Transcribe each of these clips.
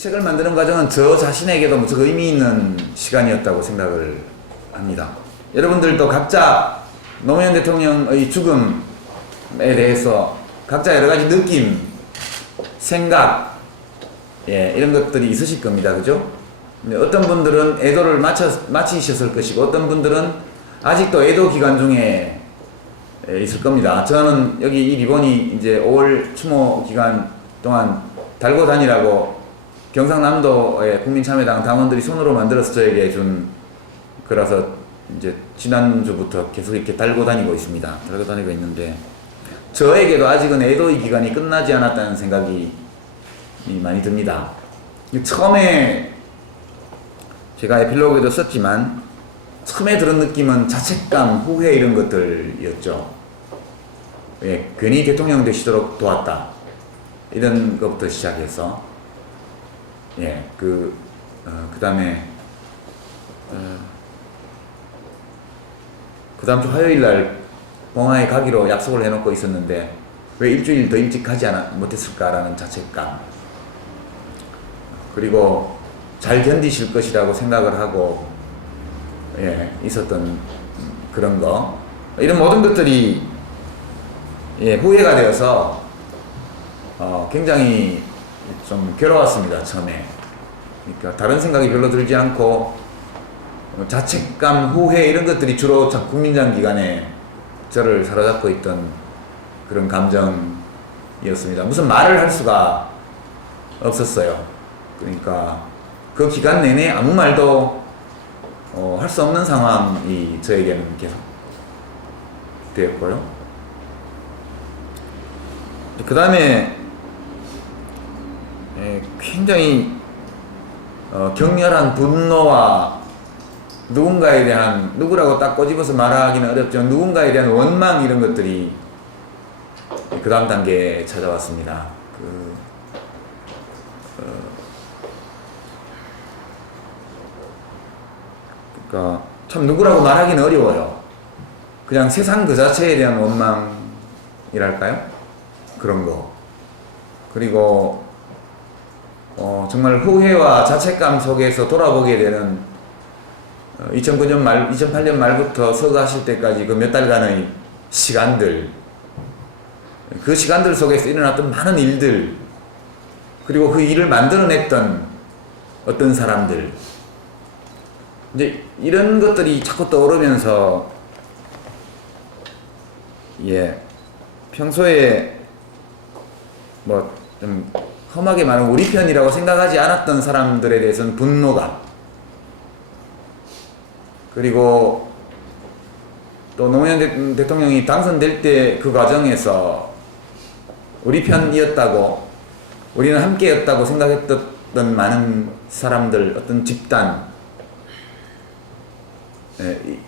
책을 만드는 과정은 저 자신에게도 무척 의미 있는 시간이었다고 생각을 합니다. 여러분들도 각자 노무현 대통령의 죽음에 대해서 각자 여러 가지 느낌, 생각, 이런 것들이 있으실 겁니다. 그죠? 근데 어떤 분들은 애도를 마치셨을 것이고, 어떤 분들은 아직도 애도 기간 중에 있을 겁니다. 저는 여기 이 리본이 이제 5월 추모 기간 동안 달고 다니라고 경상남도의 국민참여당 당원들이 손으로 만들어서 저에게 준 거라서 이제 지난주부터 계속 이렇게 달고 다니고 있습니다. 달고 다니고 있는데, 저에게도 아직은 애도의 기간이 끝나지 않았다는 생각이 많이 듭니다. 처음에 제가 에필로그에도 썼지만, 처음에 들은 느낌은 자책감, 후회 이런 것들이었죠. 괜히 대통령 되시도록 도왔다, 이런 것부터 시작해서, 그 다음에 그 다음 주 화요일 날 봉화에 가기로 약속을 해놓고 있었는데 왜 일주일 더 일찍 가지 못했을까라는 자책감, 그리고 잘 견디실 것이라고 생각을 하고 있었던 그런 거, 이런 모든 것들이 후회가 되어서 굉장히 좀 괴로웠습니다. 처음에. 그러니까 다른 생각이 별로 들지 않고 자책감, 후회 이런 것들이 주로 국민당 기간에 저를 사로잡고 있던 그런 감정이었습니다. 무슨 말을 할 수가 없었어요. 그러니까 그 기간 내내 아무 말도 할 수 없는 상황이 저에게는 계속 되었고요. 그 다음에 굉장히 격렬한 분노와 누군가에 대한, 누구라고 딱 꼬집어서 말하기는 어렵지만 누군가에 대한 원망, 이런 것들이 그 다음 단계에 찾아왔습니다. 그러니까 참 누구라고 말하기는 어려워요. 그냥 세상 그 자체에 대한 원망이랄까요? 그런 거. 그리고 정말 후회와 자책감 속에서 돌아보게 되는 2008년 말부터 서거하실 때까지 그 몇 달간의 시간들, 그 시간들 속에서 일어났던 많은 일들, 그리고 그 일을 만들어냈던 어떤 사람들, 이제 이런 것들이 자꾸 떠오르면서 평소에 뭐 좀 험하게 말하면 우리 편이라고 생각하지 않았던 사람들에 대해서는 분노감, 그리고 또 노무현 대통령이 당선될 때 그 과정에서 우리 편이었다고, 우리는 함께였다고 생각했던 많은 사람들, 어떤 집단,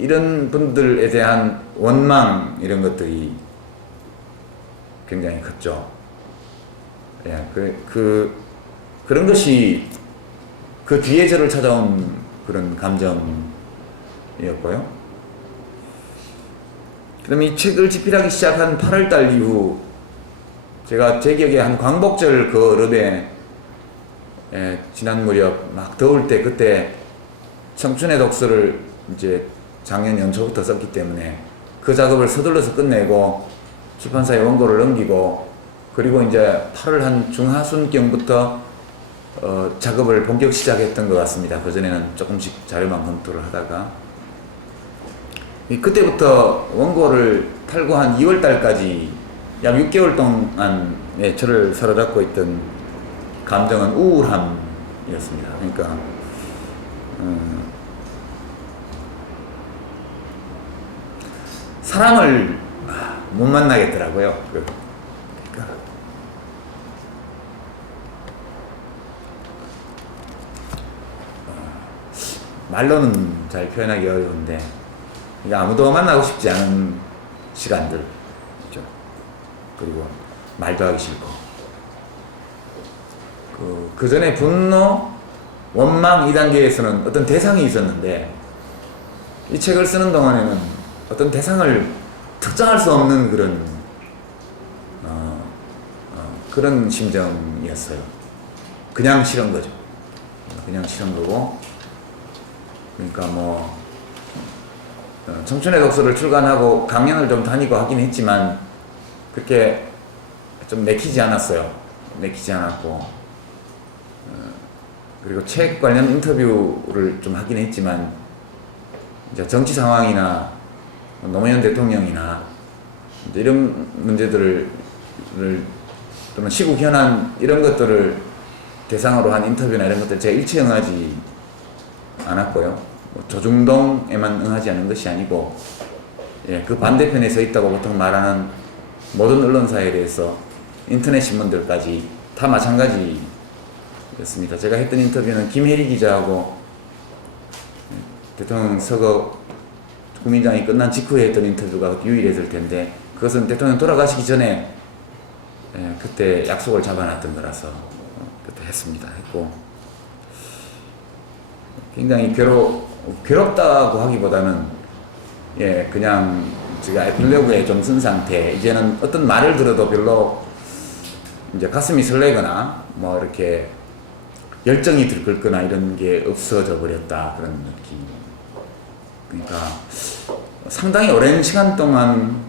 이런 분들에 대한 원망, 이런 것들이 굉장히 컸죠. 그런 것이 그 뒤에 저를 찾아온 그런 감정이었고요. 그다음에 이 책을 집필하기 시작한 8월달 이후, 제가 제 기억에 한 광복절 그 여름에, 지난 무렵 막 더울 때, 그때 청춘의 독서를 이제 작년 연초부터 썼기 때문에 그 작업을 서둘러서 끝내고 출판사에 원고를 넘기고, 그리고 이제 8월 한 중하순경부터 작업을 본격 시작했던 것 같습니다. 그전에는 조금씩 자료만 검토를 하다가, 그때부터 원고를 탈고 한 2월달까지 약 6개월 동안 저를 사로잡고 있던 감정은 우울함이었습니다. 그러니까 사람을 못 만나겠더라고요. 그러니까 말로는 잘 표현하기 어려운데, 아무도 만나고 싶지 않은 시간들, 그렇죠? 그리고 말도 하기 싫고, 그 전에 분노, 원망 이 단계에서는 어떤 대상이 있었는데, 이 책을 쓰는 동안에는 어떤 대상을 특정할 수 없는 그런 심정이었어요. 그냥 싫은 거죠. 그냥 치른 거고. 그러니까 뭐 청춘의 독서를 출간하고 강연을 좀 다니고 하긴 했지만 그렇게 좀 내키지 않았어요. 내키지 않았고 그리고 책 관련 인터뷰를 좀 하긴 했지만 이제 정치 상황이나 노무현 대통령이나 이런 문제들을 또는 시국 현안 이런 것들을 대상으로 한 인터뷰나 이런 것들 제가 일체 응하지 않았고요. 뭐 조중동에만 응하지 않은 것이 아니고 예, 그 반대편에 서 있다고 보통 말하는 모든 언론사에 대해서 인터넷 신문들까지 다 마찬가지였습니다. 제가 했던 인터뷰는 김혜리 기자하고 대통령 서거 국민장이 끝난 직후에 했던 인터뷰가 유일했을 텐데 그것은 대통령 돌아가시기 전에 예, 그때 약속을 잡아놨던 거라서 그때 했고 굉장히 괴롭다고 하기보다는 예, 그냥 제가 에필로그에 좀 쓴 상태 이제는 어떤 말을 들어도 별로 이제 가슴이 설레거나 뭐 이렇게 열정이 들끓거나 이런 게 없어져 버렸다 그런 느낌. 그러니까 상당히 오랜 시간 동안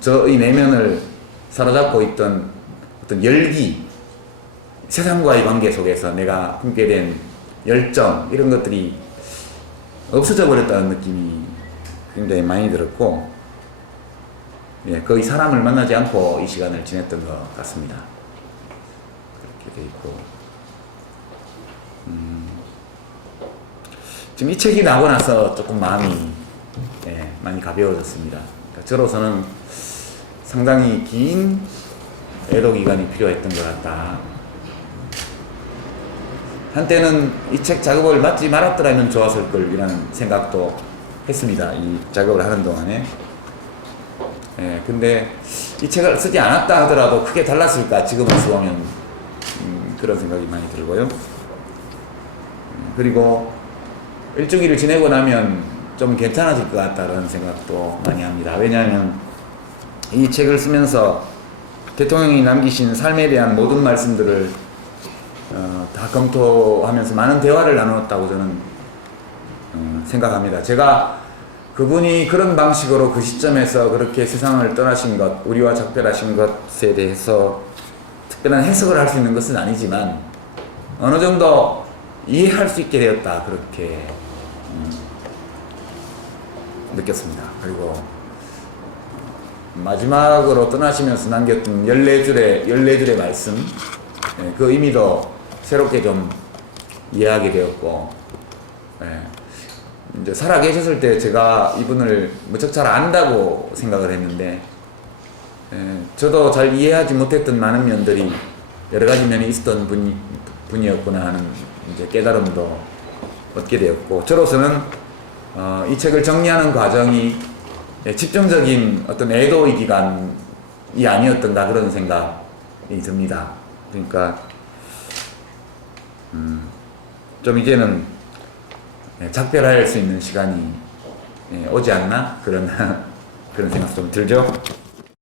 저의 내면을 사로잡고 있던 어떤 열기, 세상과의 관계 속에서 내가 품게 된 열정 이런 것들이 없어져 버렸다는 느낌이 굉장히 많이 들었고 예, 거의 사람을 만나지 않고 이 시간을 지냈던 것 같습니다. 그렇게 돼 있고 지금 이 책이 나고 나서 조금 마음이 예, 많이 가벼워졌습니다. 그러니까 저로서는 상당히 긴 애도 기간이 필요했던 것 같다. 한때는 이 책 작업을 맡지 말았더라면 좋았을 걸 이라는 생각도 했습니다. 이 작업을 하는 동안에. 예, 근데 이 책을 쓰지 않았다 하더라도 크게 달랐을까 지금을 써보면 그런 생각이 많이 들고요. 그리고 일주기를 지내고 나면 좀 괜찮아질 것 같다는 생각도 많이 합니다. 왜냐하면 이 책을 쓰면서 대통령이 남기신 삶에 대한 모든 말씀들을 다 검토하면서 많은 대화를 나눴다고 저는 생각합니다. 제가 그분이 그런 방식으로 그 시점에서 그렇게 세상을 떠나신 것, 우리와 작별하신 것에 대해서 특별한 해석을 할 수 있는 것은 아니지만 어느 정도 이해할 수 있게 되었다 그렇게 느꼈습니다. 그리고 마지막으로 떠나시면서 남겼던 14줄의 말씀 그 의미도 새롭게 좀 이해하게 되었고 이제 살아계셨을 때 제가 이분을 무척 잘 안다고 생각을 했는데 저도 잘 이해하지 못했던 많은 면들이 여러 가지 면이 있었던 분이었구나 하는 이제 깨달음도 얻게 되었고 저로서는 이 책을 정리하는 과정이 집중적인 어떤 애도의 기간이 아니었던가 그런 생각이 듭니다. 그러니까 좀 이제는 작별할 수 있는 시간이 오지 않나 그런 생각도 좀 들죠.